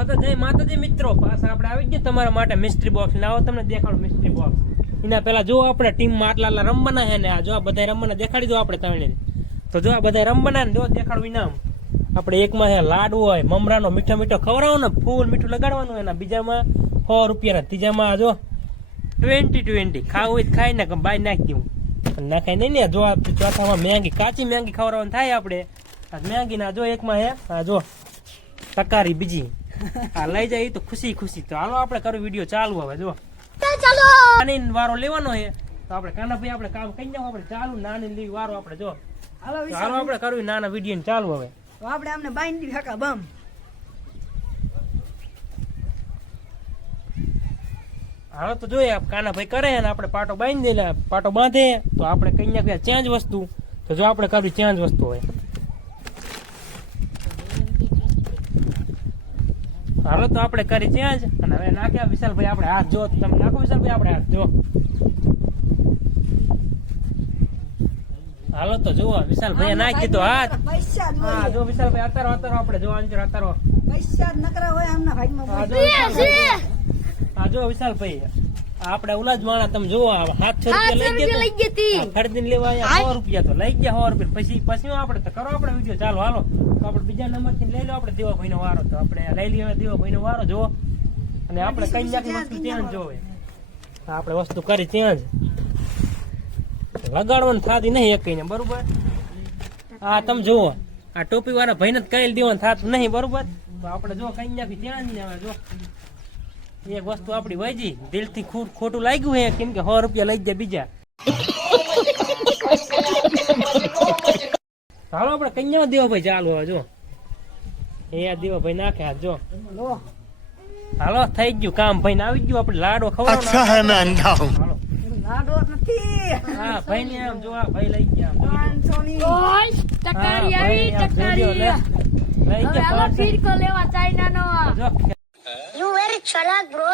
હાલો તો જય માતાજી મિત્રો, પાછા આપણે આવી ગયા તમારા માટે મિસ્ટ્રી બોક્સ લાવો તમને દેખાડો મિસ્ટ્રી બોક્સ એના પહેલાં જો આપણે ટીમમાં આટલા આટલા રમવાના છે ને, આ જો આ બધા રમવાના દેખાડી દો આપણે તમને તો જો આ બધા રમવાના ને, જો દેખાડું ઇનામ. આપણે એકમાં છે લાડુ હોય, મમરાનો મીઠો મીઠો ખવડાવો ને, ફૂલ મીઠું લગાડવાનું હોય ને બીજામાં સો રૂપિયાના, ત્રીજામાં જો ટ્વેન્ટી ટ્વેન્ટી ખાવું હોય ખાઈ ને બાય નાખી દઉં. નાખાય નહીં ને જો આ ચોથામાં મેંગી, કાચી મેંગી ખવડાવવાનું થાય આપણે. મેંગી ના જો એકમાં હે આ જો તકારી બીજી. આ લઈ જાય તો ખુશી ખુશી. તો હાલો આપણે કરો વીડિયો ચાલુ હવે જો નાની વારો લેવાનો છે. તો આપણે કાનાભાઈ આપણે કામ કરી જાવ આપણે ચાલુ નાની લેવી વારો આપણે જો હાલો હાલો આપણે કરવી નાના વીડિયો ચાલુ હવે. તો આપણે આમને બાંધી ફેંકા બમ. હાલો તો જોઈએ કાનાભાઈ કરે ને આપણે પાટો બાંધી દે પાટો બાંધે. તો આપણે કઈ નાખીએ ચેન્જ વસ્તુ. તો જો આપણે કરવી ચેન્જ વસ્તુ હોય. હાલો તો આપણે કરી ચેન્જ અને હવે નાખ્યા વિશાલભાઈ આપણે હાથ જો. તમે નાખો વિશાલભાઈ આપણે હાથ જો. હાલો તો જુઓ વિશાલભાઈ નાખી દીધો હાથ. જ હા જો વિશાલભાઈ અતારો અતારો આપણે જો અંજર અતારો. પૈસા નકરા હોય આમના ભાગમાં. જો હા જો વિશાલભાઈ. આ આપણે ઓલા જ માણા તમે જોવો સાતસો રૂપિયા લઈ ગયા તો. ખરીદીને લેવા સો રૂપિયા તો લઈ ગયા સો રૂપિયા. પછી પછી આપડે? તો કરો આપડે વીડિયો. ચાલો હાલો. તો આપડે બીજા નંબરથી લઈ લો આપણે દેવાભાઈ નો વારો. તો આપડે લઈ લઈએ દેવાભાઈ નો વારો જોવો અને આપડે કઈ નાખી વસ્તુ ત્યાં જોવે. આપડે વસ્તુ કરી ત્યાં જ. લગાડવાનું થાતી નહીં એક ને બરોબર? હા તમે જુઓ આ ટોપી વાળા ભાઈને કઈ દેવાનું થાતું નહીં બરોબર? તો આપડે જો કઈ નાખી ત્યાં જ ને આવે જો. એક વસ્તુ આપડી વયજી દિલથી ખોટું લાગ્યું હે કેમ કે સો રૂપિયા લઈ જાય બીજા. હાલો આપણે કન્યા દેવાભાઈ ચાલુ જો. એ આ દેવાભાઈ નાખે જો. હાલો થઈ ગયું કામ. ભાઈ ને આવી ગયું આપડે લાડો ખબર લાડો નથી. હા ભાઈ ને આમ ભાઈ લઈ ગયા. પાંચસો ની ટકારી આવી ટકારી. ચલાક બ્રો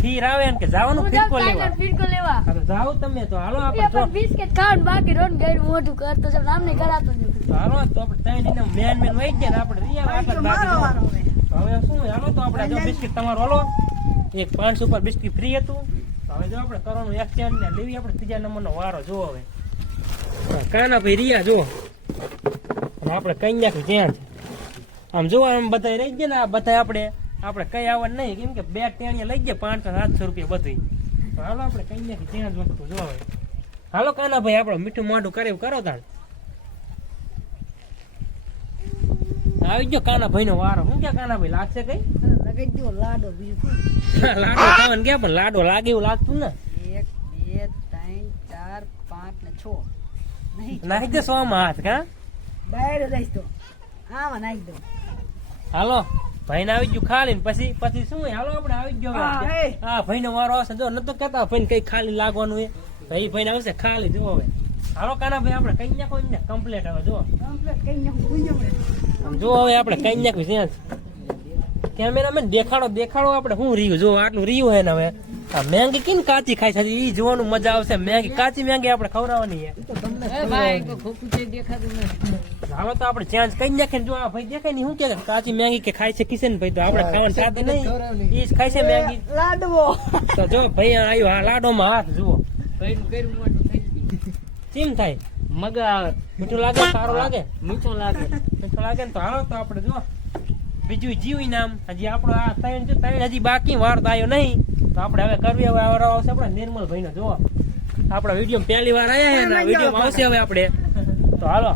ખીર આવે ને કે જવાનું જાઉં લેવા. ફીરકો લેવા. અરે જાઓ તમે તો હાલો આપણે પણ બિસ્કિટ ખાવાનું બાકી રોન ગયું મોઢું કરતો છે આમને કરાતો તો હાલો તો આપણે ત્રણ દિને મેન મેન વઈ ગયા આપણે રિયા આટલા બાકી હવે. શું હાલો તો આપણે જો બિસ્કિટ તમારો હલો. એક પાંચસો ઉપર બિસ્કિટ ફ્રી હતું. હવે જો આપણે કરવાનું એક્સચેન્જ ને લેવી આપણે ત્રીજા નંબરનો વારો જો હવે. કાના ભાઈ રિયા જો. આપણે કઈ નાખ્યું ત્યાં આમ જો આમ બધા રહી ગયા ને આ બધા આપણે આપણે કઈ આવવાનું નહીં. કેમ કે બે ટેણીએ લઈ ગયા પાંચસો સાતસો રૂપિયા બધી તો હાલો આપણે કઈ નાખી ત્યાં જ વસ્તુ જોવા હાલો કાના ભાઈ આપણે મીઠું મોઢું કરે કરો તાણ. આવી ગયો કાના ભાઈ નો વારો. શું કે કાના ભાઈ લાગશે કઈ? લગાઈ દો લાડો બીજું લાડો ખાવાનું ગયા પણ લાડો લાગે એવું લાગતું ને. એક બે ત્રણ ચાર પાંચ ને છ. નાખી દે સો માં હાથ કા? બહાર દઈશ તો આમાં નાખી દો. હાલો ભાઈ ને આવી ગયું ખાલી ને પછી પછી શું હાલો આપણે આવી ગયો. હા. ભાઈ નો વારો આવશે જો નતો કેતા ભાઈ કઈ ખાલી લાગવાનું એ એ ભાઈ આવશે ખાલી જો હવે. હાલો કાના ભાઈ આપણે કઈ નાખો ને કમ્પ્લેટ હવે જો. જો હવે આપણે કઈ નાખ્યું ત્યાં કેમેરામેન દેખાડો દેખાડો આપણે શું રહ્યું? જો આટલું રહ્યું હે ને હવે. મેંગી કેમ કાચી ખાય છે? ઈ જોવાનું મજા આવશે. મેંગી કાચી મેંગી આપણે ખવડાવવાની છે. હાલો તો આપણે ચેન્જ કરી નાખીએ જો આ ભાઈ દેખાય ને શું કે કાચી મેંગી કે ખાય છે કિશન ભાઈ? તો આપણે ખાવાનું સાથે નહીં. ઈ જ ખાય છે મેંગી. લાડવો. તો જો ભાઈ આવ્યો હા લાડોમાં હાથ જુઓ. કેમ થાય? મગા મીઠું લાગે સારું લાગે? મીઠું લાગે. મીઠું લાગે ને તો હાલો તો આપણે જો બીજું જીવી નામ હજી આપણો આ ત્રણ છે ત્રણ હજી બાકી વાર તો આવ્યો નહીં. તો આપણે હવે કરવી હવે આવશે આપણે નિર્મલ ભાઈ નો જો આપણા વીડિયો પહેલી વાર આવ્યા છે ને વીડિયો આવશે હવે આપણે. તો હાલો.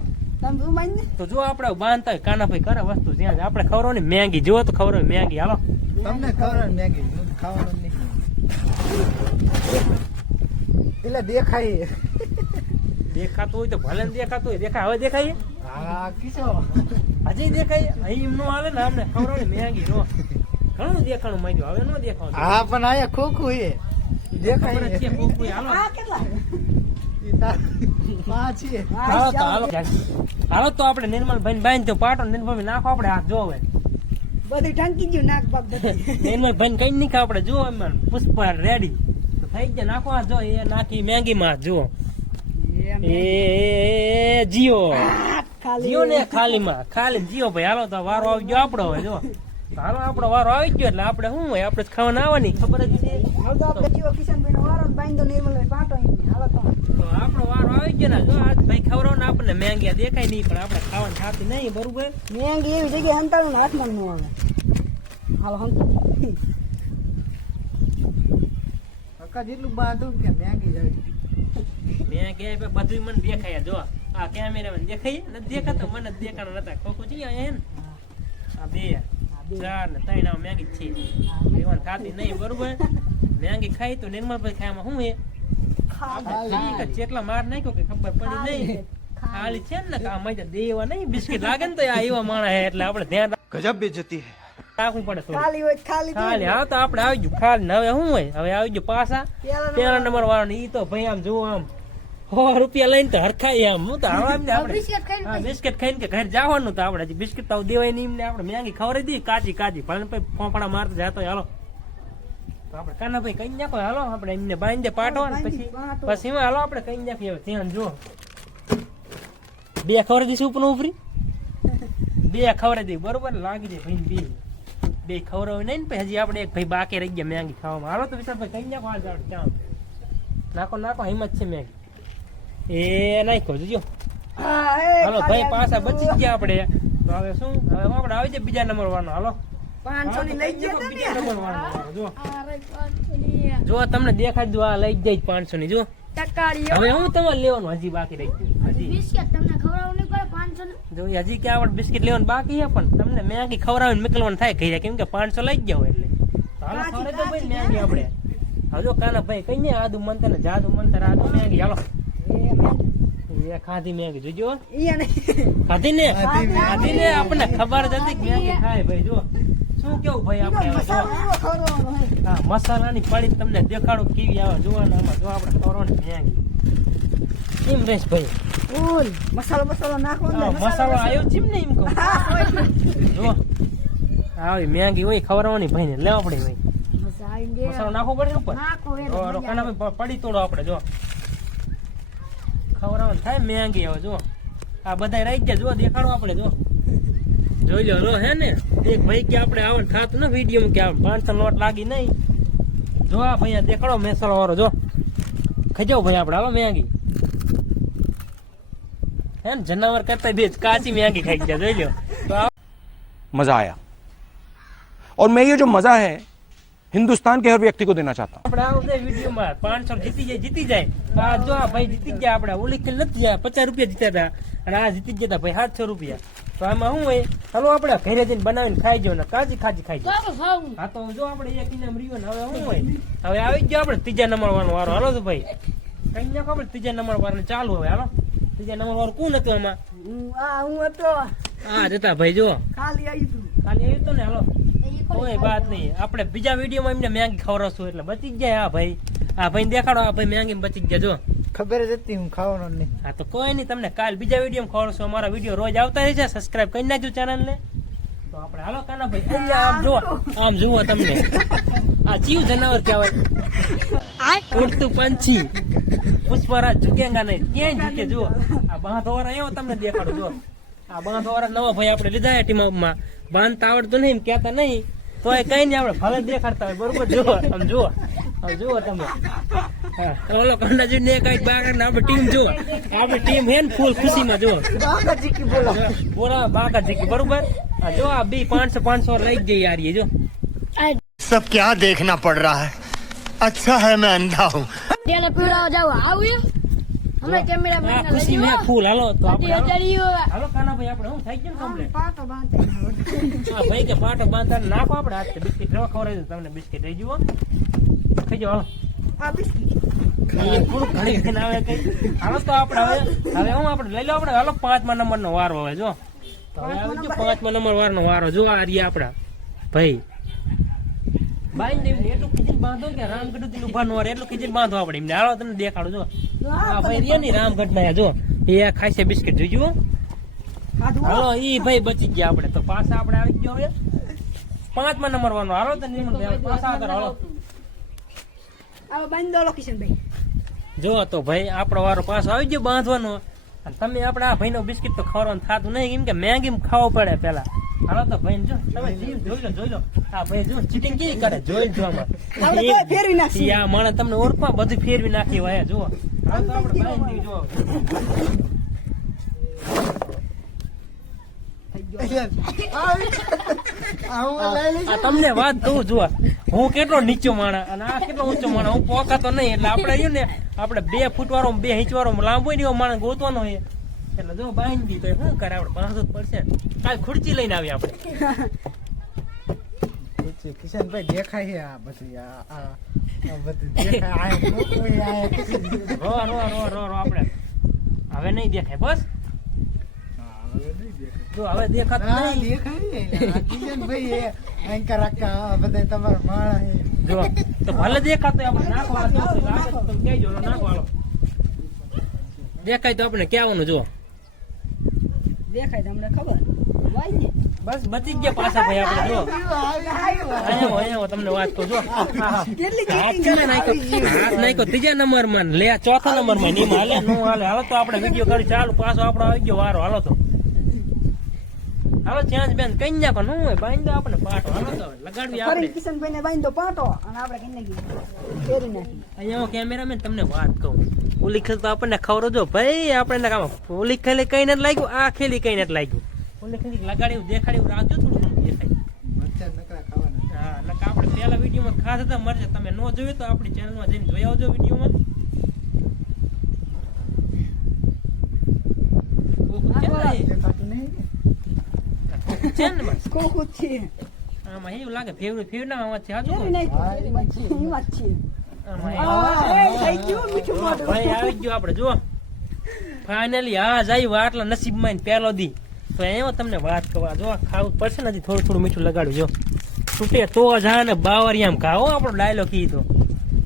તો જો આપણે બાંધતા હોય કાના ભાઈ કરે વસ્તુ જ્યાં આપણે ખવડાવવાની મેંગી જો તો ખવડાવ મેંગી. હાલો. તમને ખબર ને મેગી ખાવાનું એટલે દેખાય. દેખાતું હોય તો ભલે ને દેખાતું હોય. દેખાય હવે દેખાય? હા કિશો હજી દેખાય અહીં નો આવે ને અમને ખવડાવવાની મેંગી નો. ઘણું દેખાણું માંડ્યું હવે નો દેખાવાનું હા પણ આયા ખોખું એ છે, દેખાય હાલો. આ કેટલા? ઈ તાર- હા છે. હાલો તો આપણે નિર્મલ ભાઈ બાંધ તો પાટો નિર્મલ નાખો આપણે હાથ જો હવે બધું ઢંકી ગયું નાક બાપ બધું. નિર્મલ ભાઈ કઈ નહીં આપણે જો એમાં પુષ્પા રેડી તો થઈ ગયા નાખો હાથ જો એ નાખી મેંગી માં જો એ, જીઓ. ખાલી જીઓ ને ખાલી માં ખાલી જીઓ ભાઈ. હાલો તો વારો આવી ગયો આપણો હવે જો. હાલો આપણો વારો આવી ગયો એટલે આપણે શું હોય? આપણે ખાવાના આવવાની. ખબર જ છે હાલ તો આપણે જીવો કિશનભાઈનો વારો બાંધો નિર્મલભાઈ પાટો હાલો તો. તો આપણો વારો આવી ગયો ને જો આજ ભાઈ ખવડાવો ને આપણને. મેંગ્યા દેખાય નહીં પણ આપણે ખાવાનું થતું નહીં બરોબર? મેંગી એવી જગ્યાએ હંતાડું ને હાથમાં નું આવે. હાલો કાકા જેટલું બાંધું કે મેંગી જાય. મેં કે બધું મને દેખાય જો. આ કેમેરામેન દેખાય ને દેખાતો? મને દેખાણા નતા ખોખો છે હે ને? આ બે. ચાર ને ત્રણ આ મેગી છે. એમાં થાતી નહીં બરોબર? મેંગી ખાઈ તો નિર્મલભાઈ ખાવામાં શું હે? ખાલી. જેટલા માર નાખ્યો કે ખબર પડી નહીં. ખાલી. છે ને કામ મજા દેવા નહીં બિસ્કિટ લાગે ને તો આ એવા માણસ હે એટલે આપણે ધ્યાન ગજબ બે જતી હે. રાખવું પડે ખાલી હોય ખાલી ખાલી. આવી ગયું. ખાલી હવે શું હોય? હવે આવી ગયું પાછા. પહેલા નંબર વાળો ને ઈ તો ભાઈ આમ જોવો આમ. સો રૂપિયા લઈને તો હરખાય આમ હું તો આપણે. બિસ્કિટ ખાઈને કે ઘરે જવાનું તો આપણે. હજી બિસ્કિટ તો દેવાય નહીં એમને આપણે. મેંગી ખવડાવી દી કાચી કાચી. ભલે ને પછી ફોફડા મારતો જાતો હાલો. આપડે કાના ભાઈ કઈ નાખો હાલો. આપણે એમને બાંધી દે પાટો ને પછી. પછી એમાં હાલો આપણે કઈ નાખીએ હવે. ધ્યાન જો બે ખવડી દીશું ઉપર ઉપરી. બે ખવડાવી દઈ બરોબર? લાગી જાય ભાઈ બે. બે ખવડાવી નહીં ને પછી હજી આપણે એક ભાઈ બાકી રહી ગયા મેંગી ખાવામાં. હાલો તો વિશાલભાઈ કઈ નાખો હાલ જાઓ ક્યાં? નાખો નાખો હિંમત છે મેંગી. એ નાખો જોજો હા, હાલો ભાઈ પાછા બચી ગયા આપણે. તો હવે શું? હવે આપણે આવી જાય બીજા નંબર વાળનો. હાલો. જો. તમને દેખાડ દો આ લઈ જાય પાંચસો ની જો. હવે હું તમારે લેવાનું? હજી બાકી રહી ગયું. હજી. બિસ્કિટ તમને ખવડાવવું નહીં પડે પાંચસો જો હજી ક્યાં આપણે બિસ્કિટ લેવાનું બાકી છે પણ તમને મેગી ખવડાવીને મોકલવાનું થાય ઘરે કેમ કે પાંચસો લઈ ગયા જાવ એટલે. હાલો ખવડાવી ભાઈ મેગી આપણે. હવે કાના ભાઈ કઈ ને આદુ મંતર ને જાદુ મંતર આદુ મેગી હાલો. મેં એ ખાધી મેગી જોજો ઈ નહીં. ખાધી ને ખાધી ને આપણને ખબર જ હતી કે મેગી ખાય ભાઈ જો. શું કેવું ભાઈ આપણે હવે જો? મસાલો એવો ખવડાવવાનો હોય. હા મસાલાની પડી તમને દેખાડું કેવી આવે જોવાના આમાં જો આપણે ને મેગી. કેમ રેશ ભાઈ? મસાલો મસાલો નાખો મસાલો આવ્યો છે ને એમ કહું. જો. આવી મેગી હોય ખવડાવવાની ભાઈ ને લેવા પડે ભાઈ. મસાલો નાખવો પડે ઉપર? નાખો એ ભાઈ પડી તોડો આપણે જો. ખવડાવવાનું થાય મેગી હવે જો આ બધા રહી ગયા જો દેખાડો આપણે જો જોઈ લો રો હે ને એક ભાઈ કે આપણે આવવાનું થાતું ને વિડીયો કે પાંચસો નોટ લાગી નહીં જો આ ભાઈ આ દેખાડો મસાલો વાળો જો ખજાવ ભાઈ આપણે હાલો મેગી હે ને જનાવર કરતા બે જ કાચી મેગી ખાઈ ગયા જોઈ લો તો આ मजा आया और मैं ये जो मजा है हिंदुस्तान के हर व्यक्ति को देना चाहता हूँ આપણે આવું છે વિડીયોમાં પાંચસો જીતી જાય જીતી જાય આ જો આ ભાઈ જીતી જ ગયા આપણે ઓલી ખેલ નથી ગયા પચાસ રૂપિયા જીત્યા હતા અને આ જીતી જ ગયા હતા ભાઈ સાતસો રૂપિયા તો આમાં શું હોય ચાલો આપણે ઘરે જઈને બનાવીને ખાઈ જાવ ને કાજી ખાજી ખાઈ તો જાવ આપણે ખાવું હા તો જો આપણે એક ઇનામ રહ્યો ને હવે શું હોય હવે આવી જ ગયો આપણે ત્રીજા નંબર વાળો વારો હાલો તો ભાઈ કઈ નાખો આપણે ત્રીજા નંબર વાળો ચાલુ હવે હાલો ત્રીજા નંબર વાળો કોણ હતું આમાં હું- આ હું હતો હા જતા ભાઈ જો ખાલી આવ્યું તું ખાલી આવ્યું હતું ને હાલો કોઈ વાત નહીં. આપણે બીજા વિડીયોમાં એમને મેંગી ખવડાવશું એટલે બચી જાય આ ભાઈ. આ ભાઈ દેખાડો આ ભાઈ મેંગી બચી ગયા જો ખબર જ હતી હું ખાવાનો નહીં. હા તો કોઈ નહીં તમને કાલ બીજા વીડિયો ખવડાવશું. અમારા વીડિયો રોજ આવતા રહે છે. સબસ્ક્રાઇબ કરી નાખજો ચેનલ ને. તો આપણે હાલો કાના ભાઈ અહીંયા આમ જુઓ. આમ જુઓ તમને. આ જીવ જનાવર કહેવાય. ઉડતું પંછી. પુષ્પરાજ ઝુકેંગા નહીં ક્યાંય ઝુકે જુઓ. આ બાંધોવાળા એવો તમને દેખાડો જુઓ. આ બાંધોવાળા નવા ભાઈ આપણે લીધા ટીમ માં બાંધતા આવડતું નહીં એમ કહેતા નહીં તો એ કઈ નહીં આપણે ભલે દેખાડતા હોય બરોબર જુઓ આમ જુઓ આમ જુઓ તમે હા ઓલો કંડાજી ને કઈ બાગર આપણે ટીમ જુઓ આપણી ટીમ હે ને ફૂલ ખુશીમાં જુઓ બાકાજી કી બોલો બોલા બાકા જીકી બરોબર આ જો આ બી પાંચસો પાંચસો લઈ જ જઈ યાર એ જો सब क्या देखना पड़ रहा है अच्छा है मैं अंधा हूँ તેને પીવડાવવા જાવ આવું અમે કેમેરા આ ને ખુશી મેં ફૂલ. હાલો તો આપણે હાલો. ખાના કાના ભાઈ આપણે હું થઈ ગયું કમ્પ્લીટ પાટો બાંધતા હા ભાઈ કે પાટો બાંધતા નાખો આપણે. આજે બિસ્કિટ રવા ખવડાવી દઉં તમને બિસ્કિટ લઈ જુઓ. ખાઈ જાઓ હાલો. આ બિસ્કિટ. હાલો તો આપણે હવે હવે હું આપણે લઈ લો આપણે? હાલો પાંચમા નંબર નો વારો હવે જો. તો હવે આવી ગયો પાંચમા નંબર વારનો વારો. જો આ રહ્યા આપણા. ભાઈ બાંધી એમને એટલું ખીચીને બાંધો કે રામગઢથી ઊભા નો રે એટલું ખીચીને બાંધો આપણે એમને હાલો તમને દેખાડો જો. આ ભાઈ રહ્યા ની રામગઢ ના જો. એ આ ખાય બિસ્કિટ જોઈજો હાલો ઈ ભાઈ બચી ગયા આપણે. તો પાછા આપણે આવી ગયો હવે. પાંચમા નંબર વાળનો હાલો તો નિર્મલ ભાઈ પાછા આગળ હાલો. આ બાંધો લો કિશનભાઈ જો તો ભાઈ આપણો વારો પાછો આવી ગયો બાંધવાનો. તમે આપણે આ ભાઈનો બિસ્કિટ તો ખવડાવવાનું થતું નહીં. કેમ કે મેગી ખાવો પડે પેલા હાલો તો ભાઈ જો તમે જીવ જોઈ લો જોઈ લો. આ ભાઈ જો ચીટિંગ કેવી કરે? જોઈ જો આમાં. ફેરવી નાખશું. આ માણસ તમને ઓળખવા બધું ફેરવી નાખી હોય જુઓ. હાલો તો આપણે ભાઈ દીવ તમને વાત કહું જુઓ. હું કેટલો નીચો માણા અને આ કેટલો ઊંચો માણા હું પોકાતો નહીં એટલે આપણે રહ્યું ને આપણે બે ફૂટ વાળો બે ઇંચ વાળો લાંબો નહીં માણસ ગોતવાનો છે. એટલે જો બાંધી તો શું કરે આપણે પાંચસો જ પડશે. કાલ ખુરચી લઈને આવી આપણે. કિશનભાઈ દેખાય છે આ બધી આ આ આ દેખાય. રો રો રો રો રો આપણે. હવે નહીં દેખાય બસ. હા, હવે જો હવે દેખાતું નહીં. દેખાય કિશનભાઈ એ anchor આખા બધા તમારા માણસ છે. જો તો ભલે દેખાતો હોય આપણે નાખવા કેવું લાગે તો તમે કહેજો લો નાખો હાલો દેખાય તો આપણે કહેવાનું જો દેખાય તમને ખબર. બસ બચી ગયા પાછા ભાઈ આપણે જો. અહીંયા તમને વાત કહું જો. નાખ્યો ત્રીજા નંબરમાં લે ચોથા નંબરમાં નિમ હાલે નું હાલે. હાલો તો આપણે વીડિયો કરી ચાલુ પાછો આપણો આવી ગયો વારો. હાલો તો. હાલો ત્યાં જ બેન કઈ નાખો નું હોય બાંધી દો આપણે પાટો. હાલો તો લગાડવી આપણે. કિશનભાઈ ને બાંધો પાટો અને આપણે કઈ નાખી અહીંયા કેમેરામેન તમને વાત કહું. ઓલી ખેલ તો આપણને ખબર જો ભાઈ આપણે કામ ઓલી ખેલે કઈ નથી લાગ્યું આ ખેલી કઈ નથી લાગ્યું. ઓલી ખેલી લગાડ્યું દેખાડ્યું રાખજો થોડું દેખાય. મરચાં નકરા ખાવાના. હા નકર આપણે પહેલા વિડીયોમાં ખાસ હતા તમે ન જોયું તો આપણી ચેનલમાં જઈને જોઈ આવજો વિડીયોમાં. છે. ખોખું જ છે આમાં એવું લાગે ફેવરેટ ફેવરેટ ના આમાં છે. છે. આમાં. ભાઈ આવી ગયો આપણે જો ફાઇનલી હા જાય આટલા નસીબમાં પહેલો દી. તો એવો તમને વાત કરવા જો ખાવું પડશે નથી થોડું થોડું મીઠું લગાડ્યું જો. તૂટે તો જા ને બાવરિયામ ખાઓ આપણો ડાયલોગ કીધો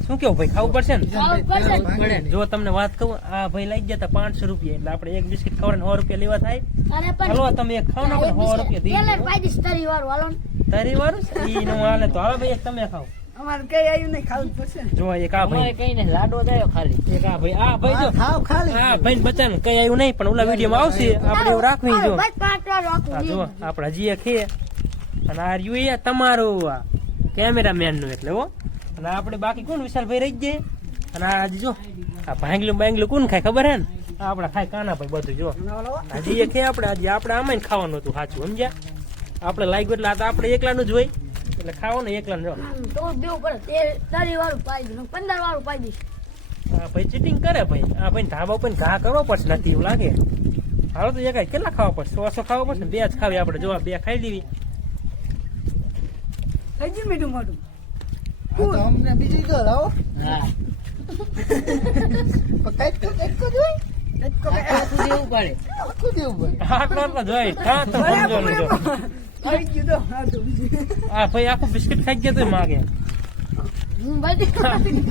શું કેવું ભાઈ ખાવું પડશે ને. જો તમને વાત કહું આ ભાઈ લઈ ગયા હતા પાંચસો રૂપિયા એટલે આપણે એક બિસ્કિટ ખવડાવીને સો રૂપિયા લેવા થાય. હલો તમે એક ખાવ ને આપણે સો રૂપિયા તરી વાળું તરી વાળું ઈ નો હાલે તો હાલો ભાઈ તમે ખાવ અમારે કઈ આવ્યું નહીં ખાવું પડશે જો એક આ ભાઈ. કઈ ને લાડો જાય ખાલી. એક આ ભાઈ. આ ભાઈ જો. હા, ખાવ ખાલી. હા ભાઈ બચાને કઈ આવ્યું નહીં પણ ઓલા વિડીયોમાં આવશે. આપણે એવું રાખવી જો. બસ પાંચ વાર જો આપણે હજી એક અને આ રહ્યું એ તમારું આ કેમેરામેનનું એટલે હો. અને આપણે બાકી કોણ? વિશાલભાઈ રહી જાય. અને આ હજી જો આ ભાંગલું બાંગલું કોણ ખાય ખબર હે ને? આ આપણે ખાય કાના ભાઈ બધું જો. હજી એ ખે આપણે હજી આપણે આમાં ખાવાનું હતું સાચું સમજ્યા? આપણે લાગ્યું એટલે આ તો આપણે એકલાનું જ હોય. એટલે ખાવાનું એક જો. હમ, તો બેવું પડે. તે તારી વાળું પાઈ દઉં પંદર વાળું પાઈ દઈશ. હા ભાઈ ચીટિંગ કરે ભાઈ. આ ભાઈ ધાબા ઉપર ઘા કરવો પડશે નથી એવું લાગે. હાલો તો એકાય કેટલા ખાવા પડશે? સો સો ખાવા પડશે બે જ ખાવી આપણે. જોવા બે ખાઈ લેવી. ખાઈ ગયું મીઠું મોઢું. હા, તો અમને બીજી તો લાવો. પણ કંઈક તો કંઈક તો જોઈ. આખું દેવું પડે. આટલો આટલો જોઈ. ખા તો સમજો જો. થઈ ગયું તો હાથું. આ ભાઈ આખું બિસ્કિટ ખાઈ ગયા તો માગે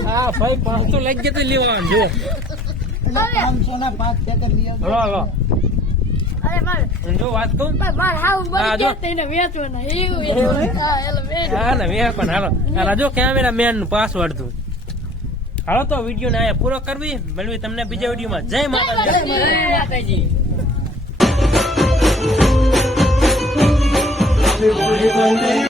હા ભાઈ પાંચસો લઈ ગયા તો લેવાનું જો. એટલે પાંચસોના પાંચ પેકેટ લઈ અને જો વાત કહું મારે મારે હા, બની જો. ગયા તો એને વેચવાના એવું એવું હા એટલે વેચ હા ને મેં પણ હાલો. હાલો જો કેમેરા મેનનું પાસવર્ડ તું. હાલો તો વીડિયો ને અહીંયા પૂરો કરવી. મળવી તમને બીજા વિડીયોમાં. માં જય માતાજી. 最好的灌溉